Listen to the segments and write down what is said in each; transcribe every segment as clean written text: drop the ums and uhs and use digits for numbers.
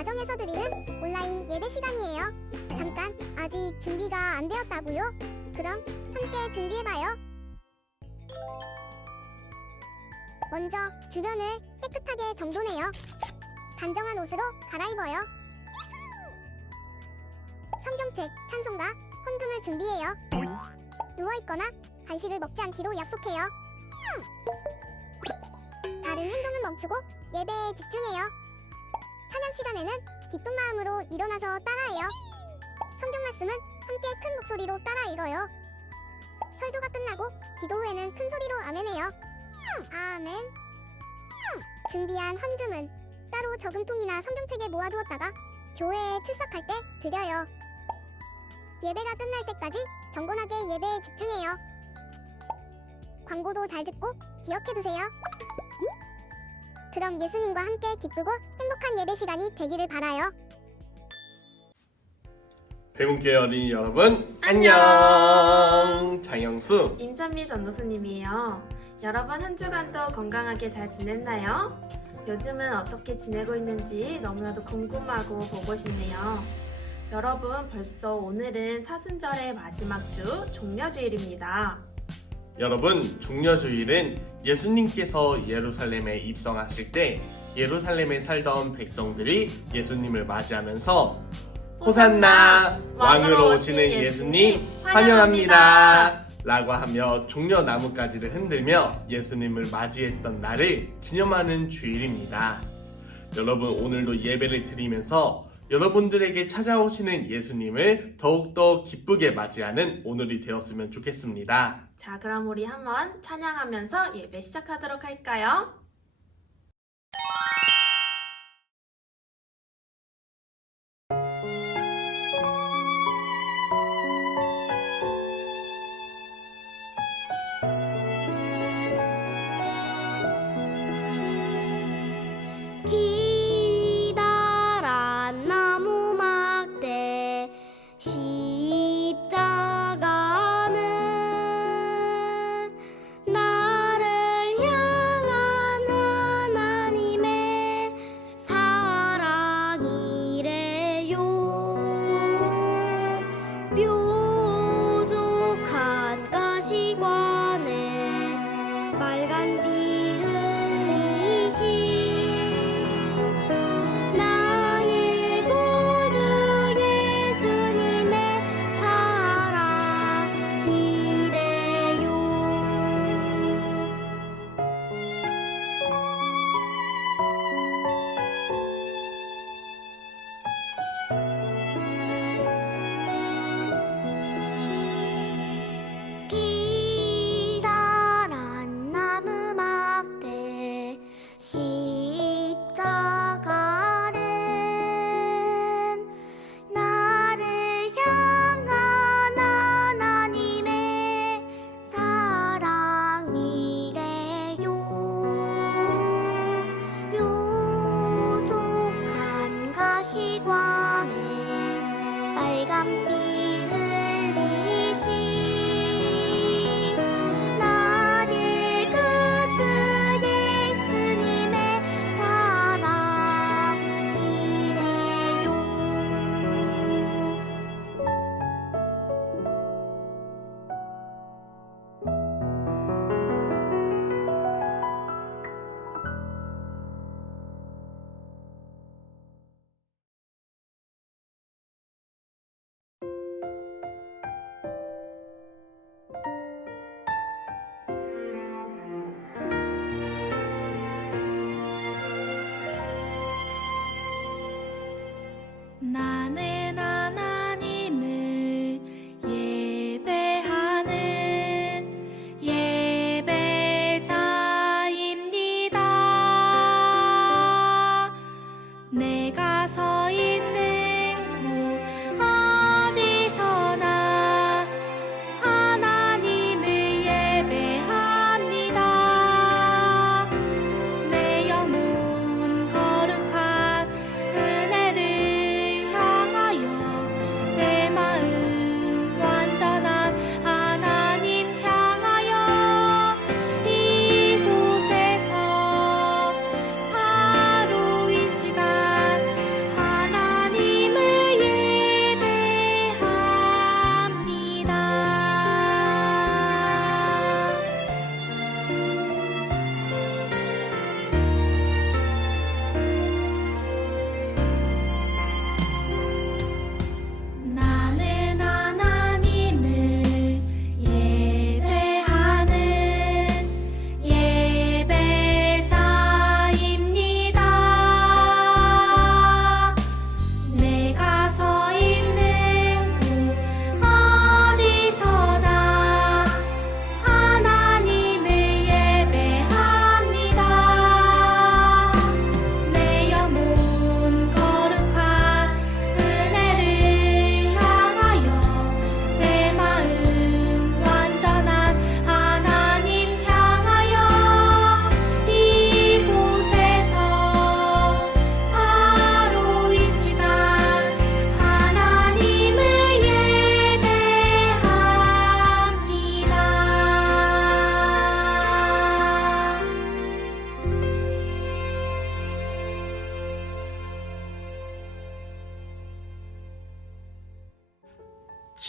가정에서 드리는 온라인 예배 시간이에요. 잠깐, 아직 준비가 안 되었다고요? 그럼 함께 준비해봐요. 먼저 주변을 깨끗하게 정돈해요. 단정한 옷으로 갈아입어요. 성경책, 찬송가, 헌금을 준비해요. 누워있거나 간식을 먹지 않기로 약속해요. 다른 행동은 멈추고 예배에 집중해요. 찬양 시간에는 기쁜 마음으로 일어나서 따라해요. 성경 말씀은 함께 큰 목소리로 따라 읽어요. 설교가 끝나고 기도 후에는 큰 소리로 아멘해요. 아멘. 준비한 헌금은 따로 저금통이나 성경책에 모아두었다가 교회에 출석할 때 드려요. 예배가 끝날 때까지 경건하게 예배에 집중해요. 광고도 잘 듣고 기억해두세요. 그럼 예수님과 함께 기쁘고 행복한 예배 시간이 되기를 바라요. 백운교회 어린이 여러분 안녕. 장영수 임찬미 전도사님이에요. 여러분 한 주간도 건강하게 잘 지냈나요? 요즘은 어떻게 지내고 있는지 너무나도 궁금하고 보고 싶네요. 여러분 벌써 오늘은 사순절의 마지막 주 종려주일입니다. 여러분, 종려주일은 예수님께서 예루살렘에 입성하실 때 예루살렘에 살던 백성들이 예수님을 맞이하면서 호산나 왕으로 오시는 예수님 환영합니다 라고 하며 종려나뭇가지를 흔들며 예수님을 맞이했던 날을 기념하는 주일입니다. 여러분, 오늘도 예배를 드리면서 여러분들에게 찾아오시는 예수님을 더욱더 기쁘게 맞이하는 오늘이 되었으면 좋겠습니다. 자, 그럼 우리 한번 찬양하면서 예배 시작하도록 할까요? 기다란 나무 막대 십자가는 나를 향한 하나님의 사랑이래요. 뾰족한 가시관에 빨간 피 흘리신 나의 구주 예수님의 사랑이래요. 기다란 나무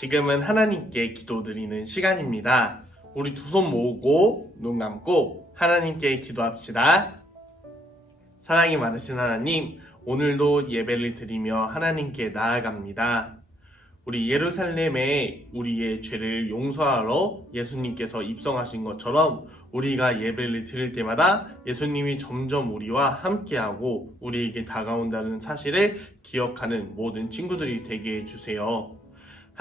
지금은 하나님께 기도드리는 시간입니다. 우리 두 손 모으고 눈 감고 하나님께 기도합시다. 사랑이 많으신 하나님, 오늘도 예배를 드리며 하나님께 나아갑니다. 우리 예루살렘에 우리의 죄를 용서하러 예수님께서 입성하신 것처럼 우리가 예배를 드릴 때마다 예수님이 점점 우리와 함께하고 우리에게 다가온다는 사실을 기억하는 모든 친구들이 되게 해주세요.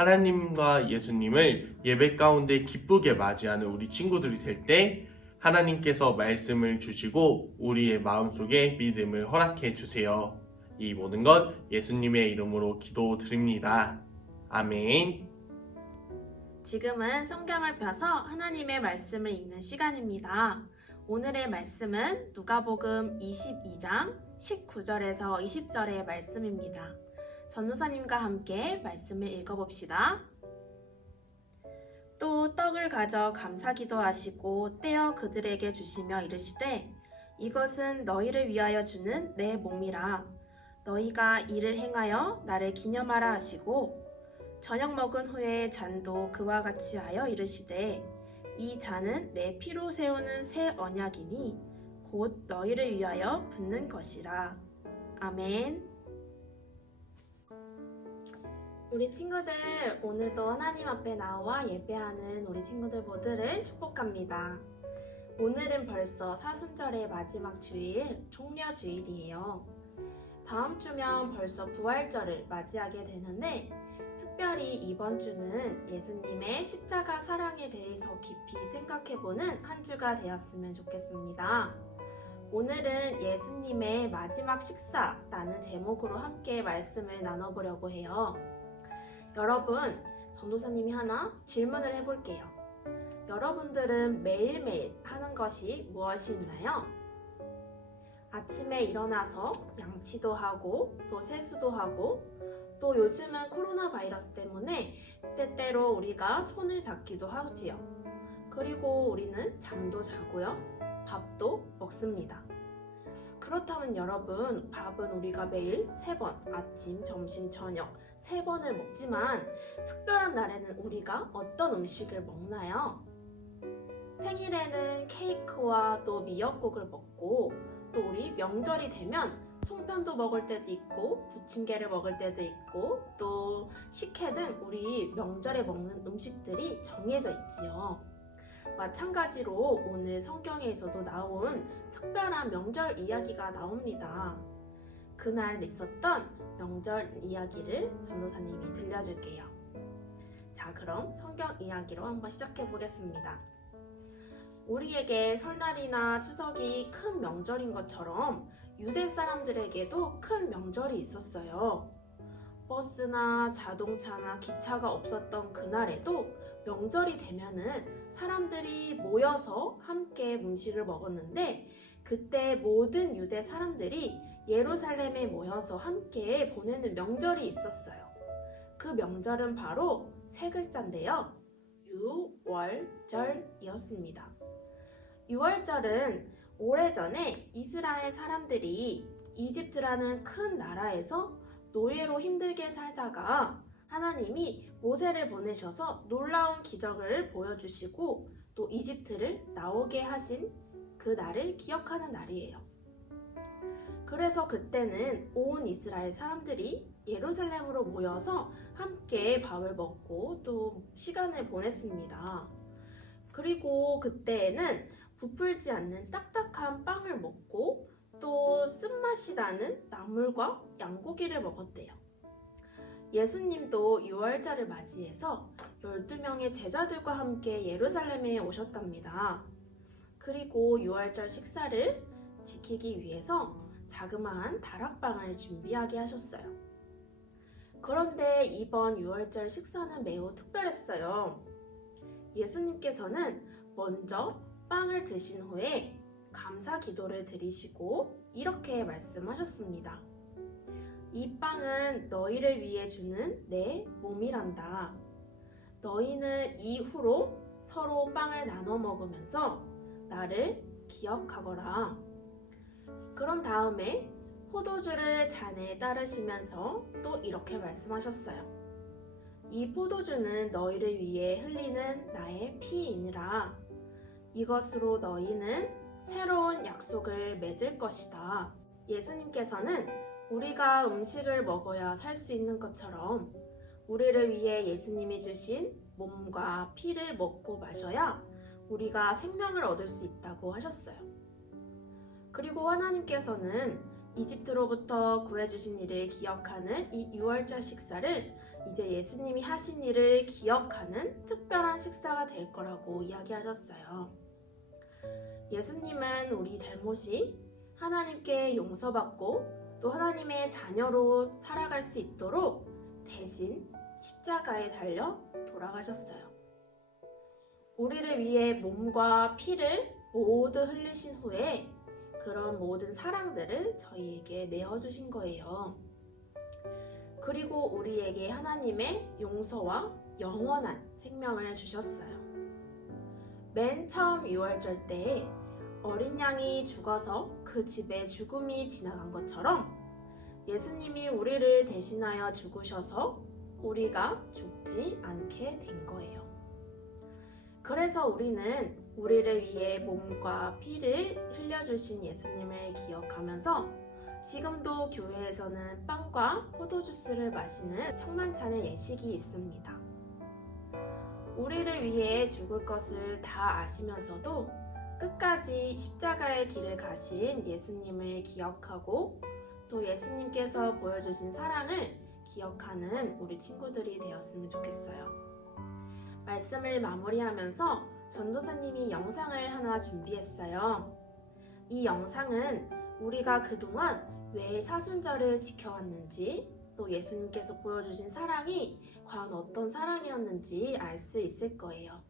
하나님과 예수님을 예배 가운데 기쁘게 맞이하는 우리 친구들이 될 때 하나님께서 말씀을 주시고 우리의 마음속에 믿음을 허락해 주세요. 이 모든 것 예수님의 이름으로 기도드립니다. 아멘. 지금은 성경을 펴서 하나님의 말씀을 읽는 시간입니다. 오늘의 말씀은 누가복음 22장 19절에서 20절의 말씀입니다. 전도사님과 함께 말씀을 읽어봅시다. 또 떡을 가져 감사기도 하시고 떼어 그들에게 주시며 이르시되 이것은 너희를 위하여 주는 내 몸이라. 너희가 이를 행하여 나를 기념하라 하시고 저녁 먹은 후에 잔도 그와 같이 하여 이르시되 이 잔은 내 피로 세우는 새 언약이니 곧 너희를 위하여 붓는 것이라. 아멘. 우리 친구들, 오늘도 하나님 앞에 나와 예배하는 우리 친구들 모두를 축복합니다. 오늘은 벌써 사순절의 마지막 주일, 종려주일이에요. 다음 주면 벌써 부활절을 맞이하게 되는데 특별히 이번 주는 예수님의 십자가 사랑에 대해서 깊이 생각해보는 한 주가 되었으면 좋겠습니다. 오늘은 예수님의 마지막 식사라는 제목으로 함께 말씀을 나눠보려고 해요. 여러분, 전도사님이 하나 질문을 해볼게요. 여러분들은 매일매일 하는 것이 무엇이 있나요? 아침에 일어나서 양치도 하고 또 세수도 하고 또 요즘은 코로나 바이러스 때문에 때때로 우리가 손을 닦기도 하지요. 그리고 우리는 잠도 자고요. 밥도 먹습니다. 그렇다면 여러분, 밥은 우리가 매일 3번, 아침, 점심, 저녁 3번을 먹지만 특별한 날에는 우리가 어떤 음식을 먹나요? 생일에는 케이크와 또 미역국을 먹고 또 우리 명절이 되면 송편도 먹을 때도 있고 부침개를 먹을 때도 있고 또 식혜 등 우리 명절에 먹는 음식들이 정해져 있지요. 마찬가지로 오늘 성경에서도 나온 특별한 명절 이야기가 나옵니다. 그날 있었던 명절 이야기를 전도사님이 들려줄게요. 자, 그럼 성경 이야기로 한번 시작해 보겠습니다. 우리에게 설날이나 추석이 큰 명절인 것처럼 유대 사람들에게도 큰 명절이 있었어요. 버스나 자동차나 기차가 없었던 그날에도 명절이 되면은 사람들이 모여서 함께 음식을 먹었는데 그때 모든 유대 사람들이 예루살렘에 모여서 함께 보내는 명절이 있었어요. 그 명절은 바로 세 글자인데요. 유월절이었습니다. 유월절은 오래전에 이스라엘 사람들이 이집트라는 큰 나라에서 노예로 힘들게 살다가 하나님이 모세를 보내셔서 놀라운 기적을 보여주시고 또 이집트를 나오게 하신 그 날을 기억하는 날이에요. 그래서 그때는 온 이스라엘 사람들이 예루살렘으로 모여서 함께 밥을 먹고 또 시간을 보냈습니다. 그리고 그때에는 부풀지 않는 딱딱한 빵을 먹고 또 쓴맛이 나는 나물과 양고기를 먹었대요. 예수님도 유월절을 맞이해서 12명의 제자들과 함께 예루살렘에 오셨답니다. 그리고 유월절 식사를 지키기 위해서 자그마한 다락방을 준비하게 하셨어요. 그런데 이번 유월절 식사는 매우 특별했어요. 예수님께서는 먼저 빵을 드신 후에 감사 기도를 드리시고 이렇게 말씀하셨습니다. 이 빵은 너희를 위해 주는 내 몸이란다. 너희는 이후로 서로 빵을 나눠 먹으면서 나를 기억하거라. 그런 다음에 포도주를 잔에 따르시면서 또 이렇게 말씀하셨어요. 이 포도주는 너희를 위해 흘리는 나의 피이니라. 이것으로 너희는 새로운 약속을 맺을 것이다. 예수님께서는 우리가 음식을 먹어야 살 수 있는 것처럼 우리를 위해 예수님이 주신 몸과 피를 먹고 마셔야 우리가 생명을 얻을 수 있다고 하셨어요. 그리고 하나님께서는 이집트로부터 구해주신 일을 기억하는 이 유월절 식사를 이제 예수님이 하신 일을 기억하는 특별한 식사가 될 거라고 이야기하셨어요. 예수님은 우리 잘못이 하나님께 용서받고 또 하나님의 자녀로 살아갈 수 있도록 대신 십자가에 달려 돌아가셨어요. 우리를 위해 몸과 피를 모두 흘리신 후에 그런 모든 사랑들을 저희에게 내어주신 거예요. 그리고 우리에게 하나님의 용서와 영원한 생명을 주셨어요. 맨 처음 유월절 때에 어린 양이 죽어서 그 집에 죽음이 지나간 것처럼 예수님이 우리를 대신하여 죽으셔서 우리가 죽지 않게 된 거예요. 그래서 우리는 우리를 위해 몸과 피를 흘려주신 예수님을 기억하면서 지금도 교회에서는 빵과 포도주스를 마시는 성만찬의 예식이 있습니다. 우리를 위해 죽을 것을 다 아시면서도 끝까지 십자가의 길을 가신 예수님을 기억하고 또 예수님께서 보여주신 사랑을 기억하는 우리 친구들이 되었으면 좋겠어요. 말씀을 마무리하면서 전도사님이 영상을 하나 준비했어요. 이 영상은 우리가 그동안 왜 사순절을 지켜왔는지 또 예수님께서 보여주신 사랑이 과연 어떤 사랑이었는지 알 수 있을 거예요.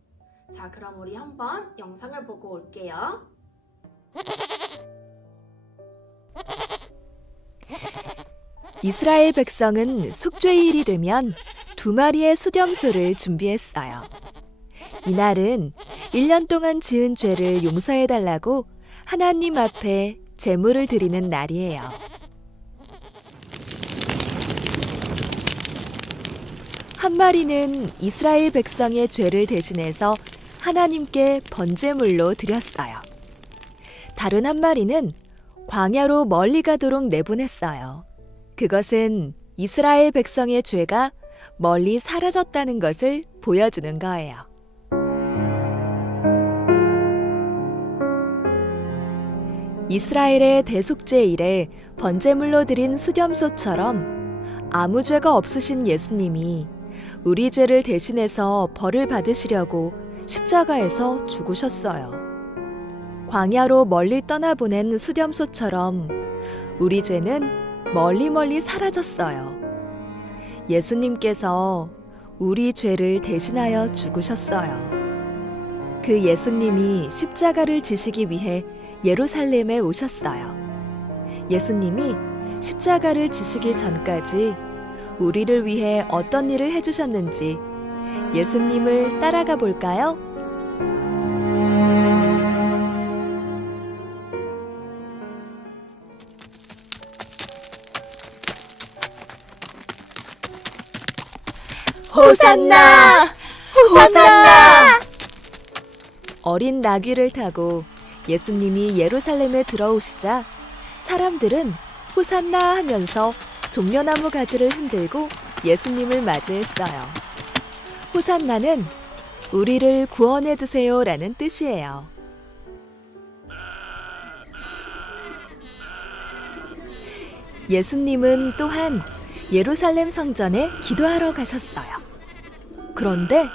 자, 그럼 우리 한번 영상을 보고 올게요. 이스라엘 백성은 속죄일이 되면 2마리의 수렴소를 준비했어요. 이날은 1년 동안 지은 죄를 용서해달라고 하나님 앞에 제물을 드리는 날이에요. 한 마리는 이스라엘 백성의 죄를 대신해서 하나님께 번제물로 드렸어요. 다른 한 마리는 광야로 멀리 가도록 내보냈어요. 그것은 이스라엘 백성의 죄가 멀리 사라졌다는 것을 보여주는 거예요. 이스라엘의 대속죄일에 번제물로 드린 수렴소처럼 아무 죄가 없으신 예수님이 우리 죄를 대신해서 벌을 받으시려고 십자가에서 죽으셨어요. 광야로 멀리 떠나보낸 수렴소처럼 우리 죄는 멀리 사라졌어요. 예수님께서 우리 죄를 대신하여 죽으셨어요. 그 예수님이 십자가를 지시기 위해 예루살렘에 오셨어요. 예수님이 십자가를 지시기 전까지 우리를 위해 어떤 일을 해주셨는지 예수님을 따라가 볼까요? 호산나! 호산나! 어린 나귀를 타고 예수님이 예루살렘에 들어오시자 사람들은 호산나 하면서 종려나무 가지를 흔들고 예수님을 맞이했어요. 호산나는 우리를 구원해 주세요라는 뜻이에요. 예수님은 또한 예루살렘 성전에 기도하러 가셨어요. 그런데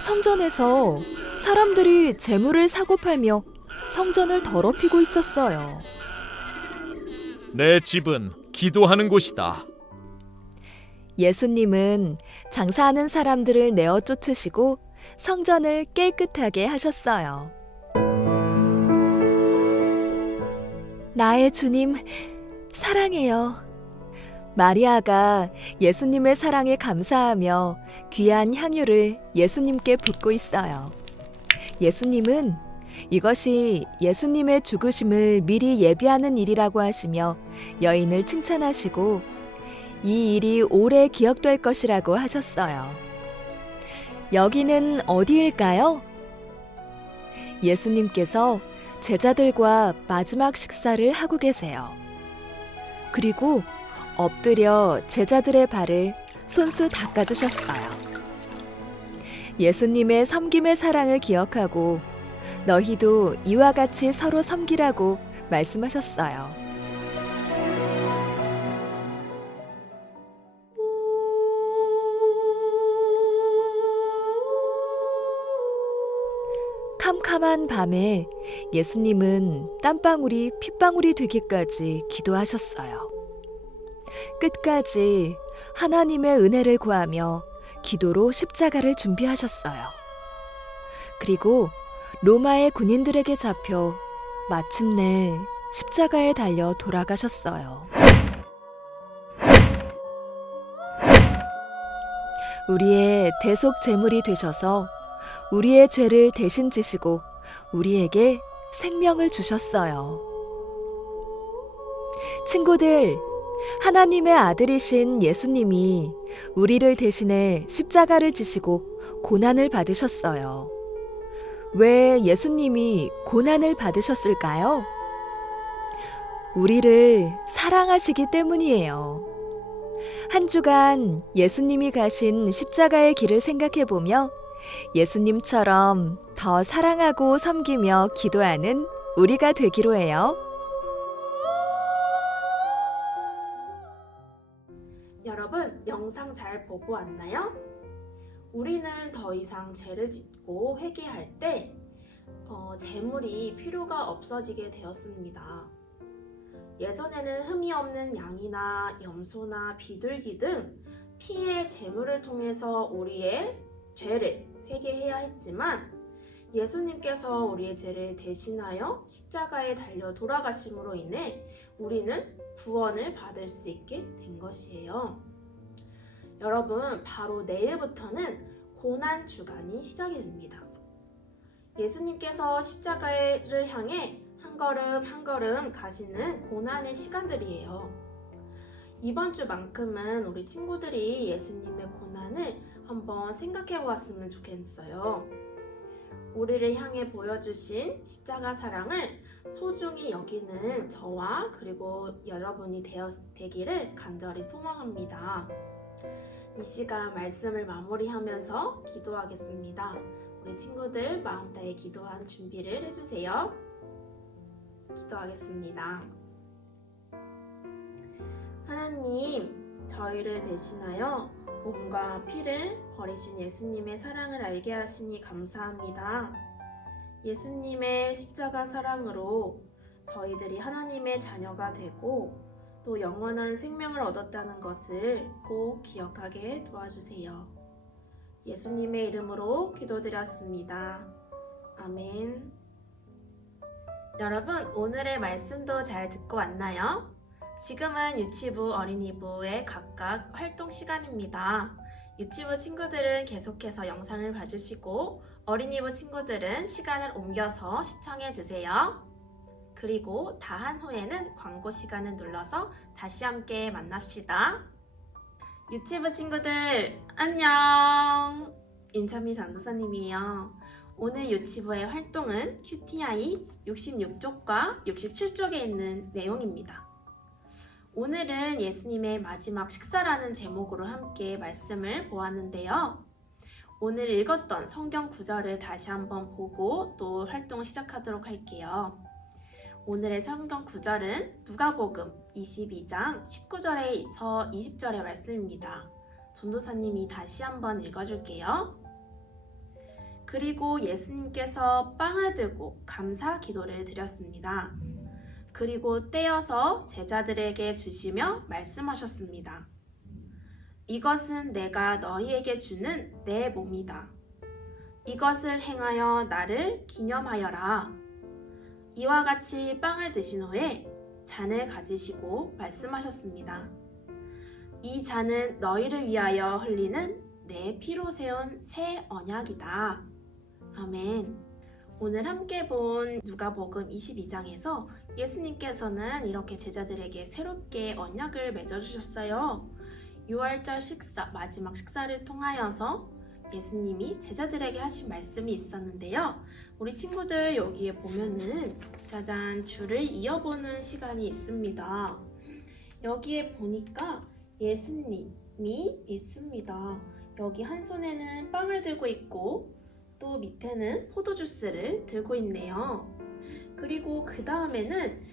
성전에서 사람들이 재물을 사고 팔며 성전을 더럽히고 있었어요. 내 집은 기도하는 곳이다. 예수님은 장사하는 사람들을 내어 쫓으시고 성전을 깨끗하게 하셨어요. 나의 주님, 사랑해요. 마리아가 예수님의 사랑에 감사하며 귀한 향유를 예수님께 붓고 있어요. 예수님은 이것이 예수님의 죽으심을 미리 예비하는 일이라고 하시며 여인을 칭찬하시고 이 일이 오래 기억될 것이라고 하셨어요. 여기는 어디일까요? 예수님께서 제자들과 마지막 식사를 하고 계세요. 그리고 엎드려 제자들의 발을 손수 닦아주셨어요. 예수님의 섬김의 사랑을 기억하고 너희도 이와 같이 서로 섬기라고 말씀하셨어요. 캄캄한 밤에 예수님은 땀방울이 핏방울이 되기까지 기도하셨어요. 끝까지 하나님의 은혜를 구하며 기도로 십자가를 준비하셨어요. 그리고 로마의 군인들에게 잡혀 마침내 십자가에 달려 돌아가셨어요. 우리의 대속 제물이 되셔서 우리의 죄를 대신 지시고 우리에게 생명을 주셨어요. 친구들, 하나님의 아들이신 예수님이 우리를 대신해 십자가를 지시고 고난을 받으셨어요. 왜 예수님이 고난을 받으셨을까요? 우리를 사랑하시기 때문이에요. 한 주간 예수님이 가신 십자가의 길을 생각해보며 예수님처럼 더 사랑하고 섬기며 기도하는 우리가 되기로 해요. 여러분, 영상 잘 보고 왔나요? 우리는 더 이상 죄를 짓고 회개할 때 재물이 필요가 없어지게 되었습니다. 예전에는 흠이 없는 양이나 염소나 비둘기 등 피의 제물을 통해서 우리의 죄를 회개해야 했지만 예수님께서 우리의 죄를 대신하여 십자가에 달려 돌아가심으로 인해 우리는 구원을 받을 수 있게 된 것이에요. 여러분, 바로 내일부터는 고난 주간이 시작이 됩니다. 예수님께서 십자가를 향해 한 걸음 한 걸음 가시는 고난의 시간들이에요. 이번 주만큼은 우리 친구들이 예수님의 고난을 한번 생각해 보았으면 좋겠어요. 우리를 향해 보여주신 십자가 사랑을 소중히 여기는 저와 그리고 여러분이 되기를 간절히 소망합니다. 이 시간 말씀을 마무리하면서 기도하겠습니다. 우리 친구들 마음 다해 기도한 준비를 해주세요. 기도하겠습니다. 하나님, 저희를 대신하여 몸과 피를 버리신 예수님의 사랑을 알게 하시니 감사합니다. 예수님의 십자가 사랑으로 저희들이 하나님의 자녀가 되고 또 영원한 생명을 얻었다는 것을 꼭 기억하게 도와주세요. 예수님의 이름으로 기도드렸습니다. 아멘. 여러분, 오늘의 말씀도 잘 듣고 왔나요? 지금은 유치부, 어린이부의 각각 활동 시간입니다. 유치부 친구들은 계속해서 영상을 봐주시고 어린이부 친구들은 시간을 옮겨서 시청해주세요. 그리고 다 한 후에는 광고 시간을 눌러서 다시 함께 만납시다. 유치부 친구들 안녕! 인천미 전도사님이에요. 오늘 유치부의 활동은 QTI 66쪽과 67쪽에 있는 내용입니다. 오늘은 예수님의 마지막 식사라는 제목으로 함께 말씀을 보았는데요. 오늘 읽었던 성경 구절을 다시 한번 보고 또 활동을 시작하도록 할게요. 오늘의 성경 구절은 누가복음 22장 19절에서 20절의 말씀입니다. 전도사님이 다시 한번 읽어줄게요. 그리고 예수님께서 빵을 들고 감사 기도를 드렸습니다. 그리고 떼어서 제자들에게 주시며 말씀하셨습니다. 이것은 내가 너희에게 주는 내 몸이다. 이것을 행하여 나를 기념하여라. 이와 같이 빵을 드신 후에 잔을 가지시고 말씀하셨습니다. 이 잔은 너희를 위하여 흘리는 내 피로 세운 새 언약이다. 아멘. 오늘 함께 본 누가복음 22장에서 예수님께서는 이렇게 제자들에게 새롭게 언약을 맺어주셨어요. 유월절 식사, 마지막 식사를 통하여서 예수님이 제자들에게 하신 말씀이 있었는데요. 우리 친구들 여기에 보면은 짜잔 줄을 이어보는 시간이 있습니다. 여기에 보니까 예수님이 있습니다. 여기 한 손에는 빵을 들고 있고 또 밑에는 포도주스를 들고 있네요. 그리고 그 다음에는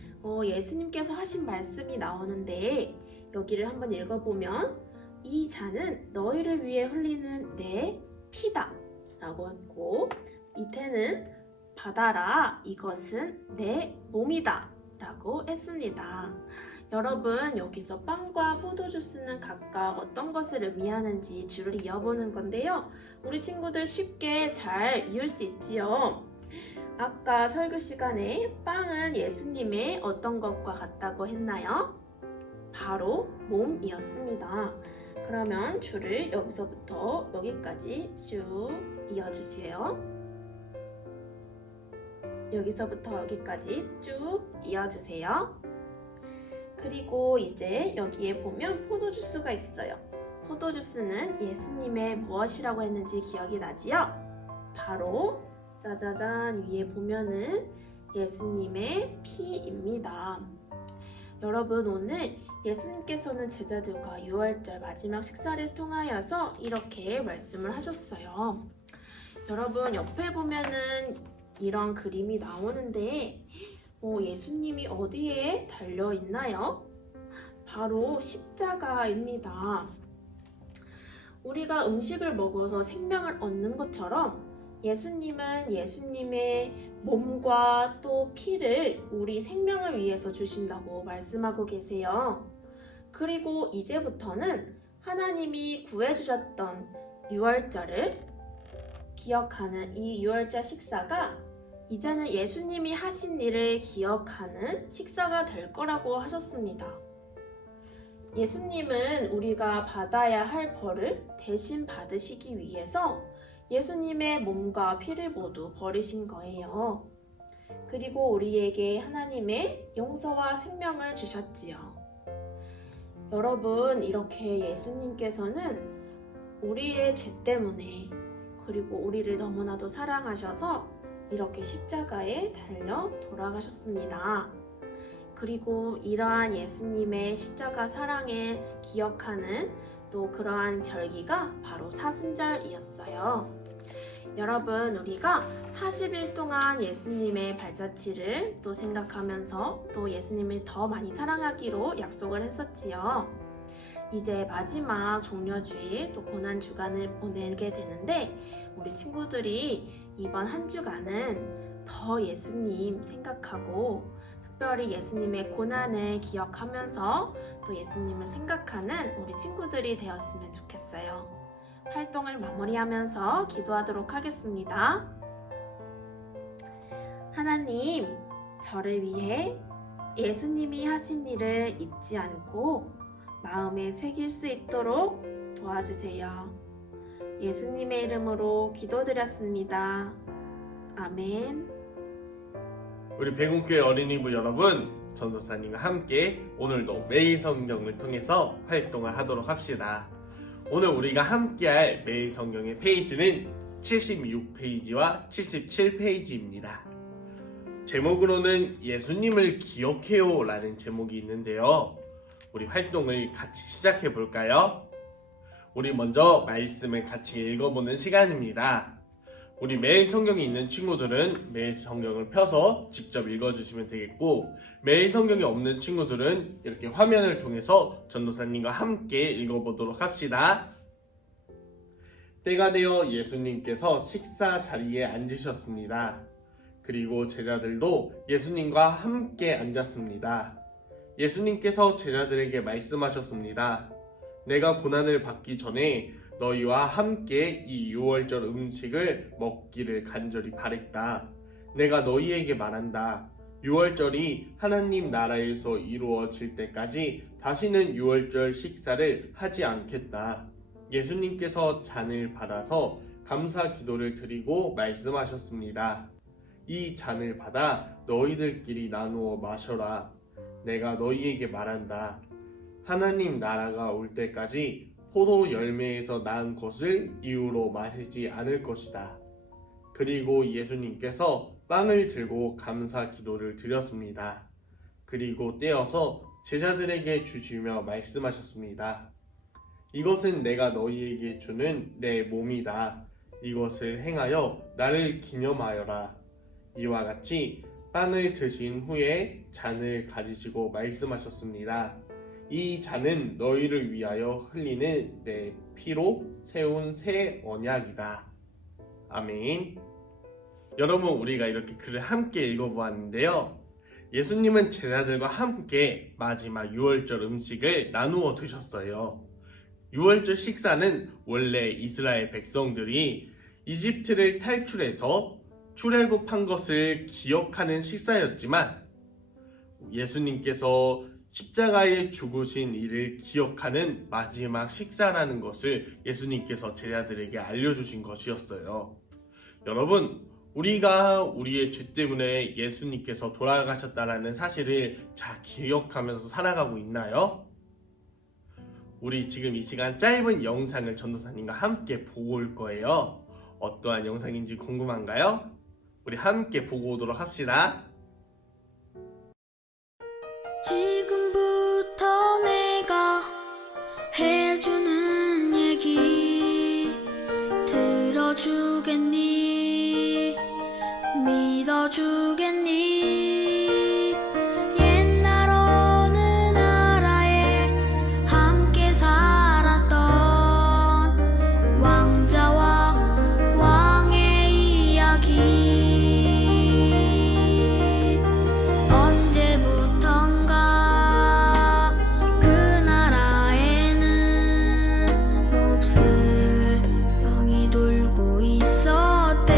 예수님께서 하신 말씀이 나오는데 여기를 한번 읽어보면 이 잔은 너희를 위해 흘리는 내 피다 라고 했고 밑에는 받아라 이것은 내 몸이다 라고 했습니다. 여러분 여기서 빵과 포도주스는 각각 어떤 것을 의미하는지 줄을 이어보는 건데요. 우리 친구들 쉽게 잘 이을 수 있지요. 아까 설교 시간에 빵은 예수님의 어떤 것과 같다고 했나요? 바로 몸이었습니다. 그러면 줄을 여기서부터 여기까지 쭉 이어주세요. 여기서부터 여기까지 쭉 이어주세요. 그리고 이제 여기에 보면 포도주스가 있어요. 포도주스는 예수님의 무엇이라고 했는지 기억이 나지요? 바로 짜자잔 위에 보면은 예수님의 피입니다. 여러분 오늘 예수님께서는 제자들과 유월절 마지막 식사를 통하여서 이렇게 말씀을 하셨어요. 여러분 옆에 보면은 이런 그림이 나오는데 예수님이 어디에 달려 있나요? 바로 십자가입니다. 우리가 음식을 먹어서 생명을 얻는 것처럼 예수님은 예수님의 몸과 또 피를 우리 생명을 위해서 주신다고 말씀하고 계세요. 그리고 이제부터는 하나님이 구해주셨던 유월절을 기억하는 이 유월절 식사가 이제는 예수님이 하신 일을 기억하는 식사가 될 거라고 하셨습니다. 예수님은 우리가 받아야 할 벌을 대신 받으시기 위해서 예수님의 몸과 피를 모두 버리신 거예요. 그리고 우리에게 하나님의 용서와 생명을 주셨지요. 여러분, 이렇게 예수님께서는 우리의 죄 때문에 그리고 우리를 너무나도 사랑하셔서 이렇게 십자가에 달려 돌아가셨습니다. 그리고 이러한 예수님의 십자가 사랑을 기억하는 또 그러한 절기가 바로 사순절이었어요. 여러분, 우리가 40일 동안 예수님의 발자취를 또 생각하면서 또 예수님을 더 많이 사랑하기로 약속을 했었지요. 이제 마지막 종려주일 또 고난주간을 보내게 되는데 우리 친구들이 이번 한 주간은 더 예수님 생각하고 특별히 예수님의 고난을 기억하면서 또 예수님을 생각하는 우리 친구들이 되었으면 좋겠어요. 활동을 마무리하면서 기도하도록 하겠습니다. 하나님, 저를 위해 예수님이 하신 일을 잊지 않고 마음에 새길 수 있도록 도와주세요. 예수님의 이름으로 기도드렸습니다. 아멘. 우리 백운교회 어린이부 여러분, 전도사님과 함께 오늘도 매일 성경을 통해서 활동을 하도록 합시다. 오늘 우리가 함께할 매일 성경의 페이지는 76페이지와 77페이지입니다. 제목으로는 예수님을 기억해요 라는 제목이 있는데요. 우리 활동을 같이 시작해 볼까요? 우리 먼저 말씀을 같이 읽어보는 시간입니다. 우리 매일 성경이 있는 친구들은 매일 성경을 펴서 직접 읽어주시면 되겠고, 매일 성경이 없는 친구들은 이렇게 화면을 통해서 전도사님과 함께 읽어보도록 합시다. 때가 되어 예수님께서 식사 자리에 앉으셨습니다. 그리고 제자들도 예수님과 함께 앉았습니다. 예수님께서 제자들에게 말씀하셨습니다. 내가 고난을 받기 전에 너희와 함께 이 유월절 음식을 먹기를 간절히 바랬다. 내가 너희에게 말한다. 유월절이 하나님 나라에서 이루어질 때까지 다시는 유월절 식사를 하지 않겠다. 예수님께서 잔을 받아서 감사 기도를 드리고 말씀하셨습니다. 이 잔을 받아 너희들끼리 나누어 마셔라. 내가 너희에게 말한다. 하나님 나라가 올 때까지 포도 열매에서 낳은 것을 이유로 마시지 않을 것이다. 그리고 예수님께서 빵을 들고 감사 기도를 드렸습니다. 그리고 떼어서 제자들에게 주시며 말씀하셨습니다. 이것은 내가 너희에게 주는 내 몸이다. 이것을 행하여 나를 기념하여라. 이와 같이 빵을 드신 후에 잔을 가지시고 말씀하셨습니다. 이 잔은 너희를 위하여 흘리는 내 피로 세운 새 언약이다. 아멘. 여러분, 우리가 이렇게 글을 함께 읽어보았는데요. 예수님은 제자들과 함께 마지막 유월절 음식을 나누어 드셨어요. 유월절 식사는 원래 이스라엘 백성들이 이집트를 탈출해서 출애굽한 것을 기억하는 식사였지만 예수님께서 십자가에 죽으신 일을 기억하는 마지막 식사라는 것을 예수님께서 제자들에게 알려주신 것이었어요. 여러분, 우리가 우리의 죄 때문에 예수님께서 돌아가셨다는 사실을 잘 기억하면서 살아가고 있나요? 우리 지금 이 시간 짧은 영상을 전도사님과 함께 보고 올 거예요. 어떠한 영상인지 궁금한가요? 우리 함께 보고 오도록 합시다. 지금부터 내가 해주는 얘기 들어주겠니? 믿어주겠니? 옛날 어느 나라에 함께 살았던 왕자와 왕의 이야기. 언제부턴가 그 나라에는 몹쓸 병이 돌고 있었대.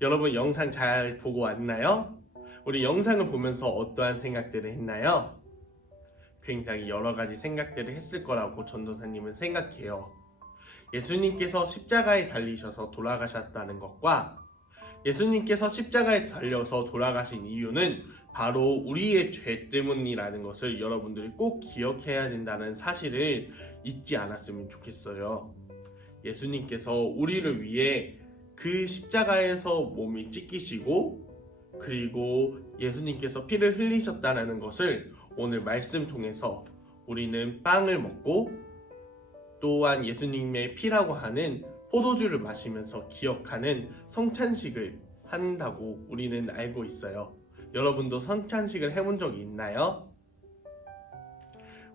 여러분 영상 잘 보고 왔나요? 우리 영상을 보면서 어떠한 생각들을 했나요? 굉장히 여러 가지 생각들을 했을 거라고 전도사님은 생각해요. 예수님께서 십자가에 달리셔서 돌아가셨다는 것과 예수님께서 십자가에 달려서 돌아가신 이유는 바로 우리의 죄 때문이라는 것을 여러분들이 꼭 기억해야 된다는 사실을 잊지 않았으면 좋겠어요. 예수님께서 우리를 위해 그 십자가에서 몸이 찢기시고 그리고 예수님께서 피를 흘리셨다는 것을 오늘 말씀 통해서 우리는 빵을 먹고 또한 예수님의 피라고 하는 포도주를 마시면서 기억하는 성찬식을 한다고 우리는 알고 있어요. 여러분도 성찬식을 해본 적이 있나요?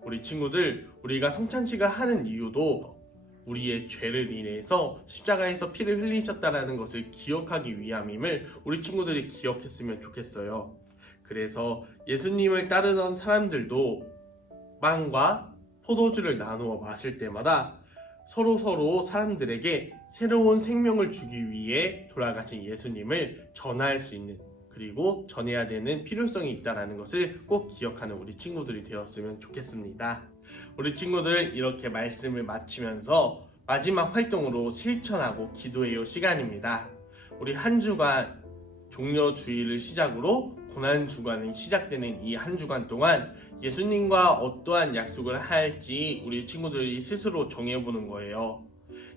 우리 친구들, 우리가 성찬식을 하는 이유도 우리의 죄를 인해서 십자가에서 피를 흘리셨다는 것을 기억하기 위함임을 우리 친구들이 기억했으면 좋겠어요. 그래서 예수님을 따르던 사람들도 빵과 포도주를 나누어 마실 때마다 서로 사람들에게 새로운 생명을 주기 위해 돌아가신 예수님을 전할 수 있는, 그리고 전해야 되는 필요성이 있다는 것을 꼭 기억하는 우리 친구들이 되었으면 좋겠습니다. 우리 친구들, 이렇게 말씀을 마치면서 마지막 활동으로 실천하고 기도해요 시간입니다. 우리 한 주간 종려주일을 시작으로 고난주간이 시작되는 이 한 주간 동안 예수님과 어떠한 약속을 할지 우리 친구들이 스스로 정해보는 거예요.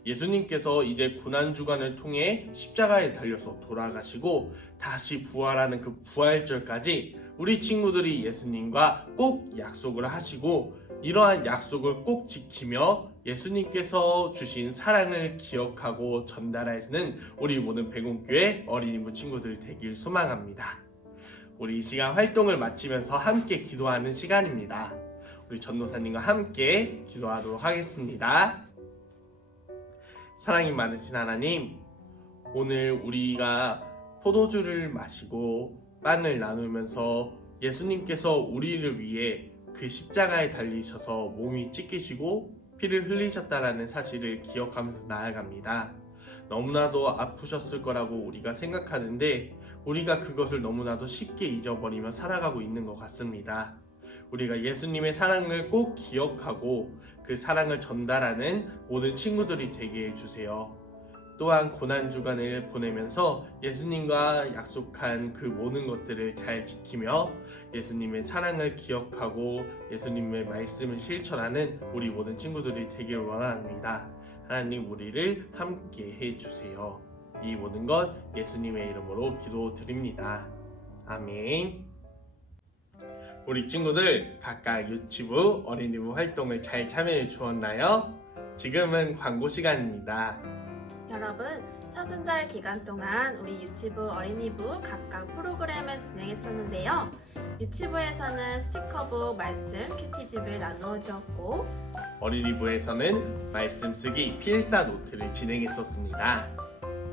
예수님께서 이제 고난주간을 통해 십자가에 달려서 돌아가시고 다시 부활하는 그 부활절까지 우리 친구들이 예수님과 꼭 약속을 하시고 이러한 약속을 꼭 지키며 예수님께서 주신 사랑을 기억하고 전달하시는 우리 모든 백운교회 어린이부 친구들 되길 소망합니다. 우리 이 시간 활동을 마치면서 함께 기도하는 시간입니다. 우리 전도사님과 함께 기도하도록 하겠습니다. 사랑이 많으신 하나님, 오늘 우리가 포도주를 마시고 빵을 나누면서 예수님께서 우리를 위해 그 십자가에 달리셔서 몸이 찢기시고 피를 흘리셨다라는 사실을 기억하면서 나아갑니다. 너무나도 아프셨을 거라고 우리가 생각하는데 우리가 그것을 너무나도 쉽게 잊어버리며 살아가고 있는 것 같습니다. 우리가 예수님의 사랑을 꼭 기억하고 그 사랑을 전달하는 모든 친구들이 되게 해주세요. 또한 고난주간을 보내면서 예수님과 약속한 그 모든 것들을 잘 지키며 예수님의 사랑을 기억하고 예수님의 말씀을 실천하는 우리 모든 친구들이 되길 원합니다. 하나님, 우리를 함께 해주세요. 이 모든 것 예수님의 이름으로 기도드립니다. 아멘. 우리 친구들 각각 유치부, 어린이부 활동을 잘 참여해 주었나요? 지금은 광고 시간입니다. 여러분, 사순절 기간 동안 우리 유치부, 어린이부 각각 프로그램을 진행했었는데요. 유치부에서는 스티커북, 말씀, 큐티집을 나누어 주었고 어린이부에서는 말씀 쓰기 필사 노트를 진행했었습니다.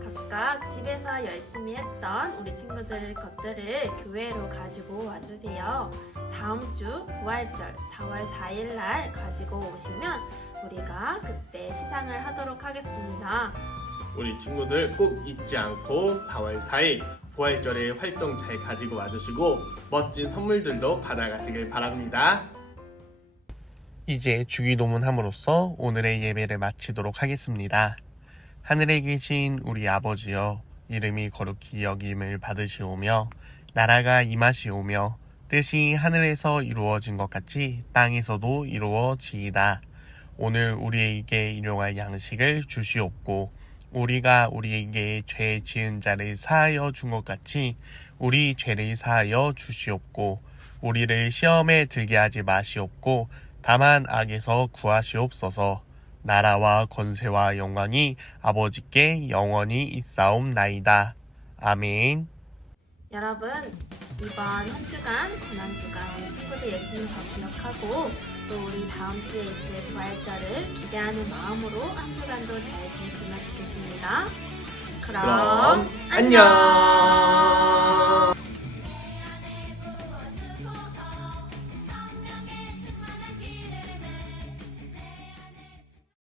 각각 집에서 열심히 했던 우리 친구들 것들을 교회로 가지고 와주세요. 다음 주 부활절 4월 4일 날 가지고 오시면 우리가 그때 시상을 하도록 하겠습니다. 우리 친구들 꼭 잊지 않고 4월 4일 부활절에 활동 잘 가지고 와주시고 멋진 선물들도 받아가시길 바랍니다. 이제 주기도문 함으로써 오늘의 예배를 마치도록 하겠습니다. 하늘에 계신 우리 아버지여, 이름이 거룩히 여김을 받으시오며 나라가 임하시오며 뜻이 하늘에서 이루어진 것 같이 땅에서도 이루어지이다. 오늘 우리에게 일용할 양식을 주시옵고 우리가 우리에게 죄 지은 자를 사하여 준 것 같이 우리 죄를 사하여 주시옵고 우리를 시험에 들게 하지 마시옵고 다만 악에서 구하시옵소서. 나라와 권세와 영광이 아버지께 영원히 있사옵나이다. 아멘. 여러분, 이번 한 주간 고난주간 우리 친구들 예수님 더 기억하고 또 우리 다음 주에 있을 부활절을 기대하는 마음으로 한 주간도 잘 지냈으면 좋겠습니다. 그럼 안녕.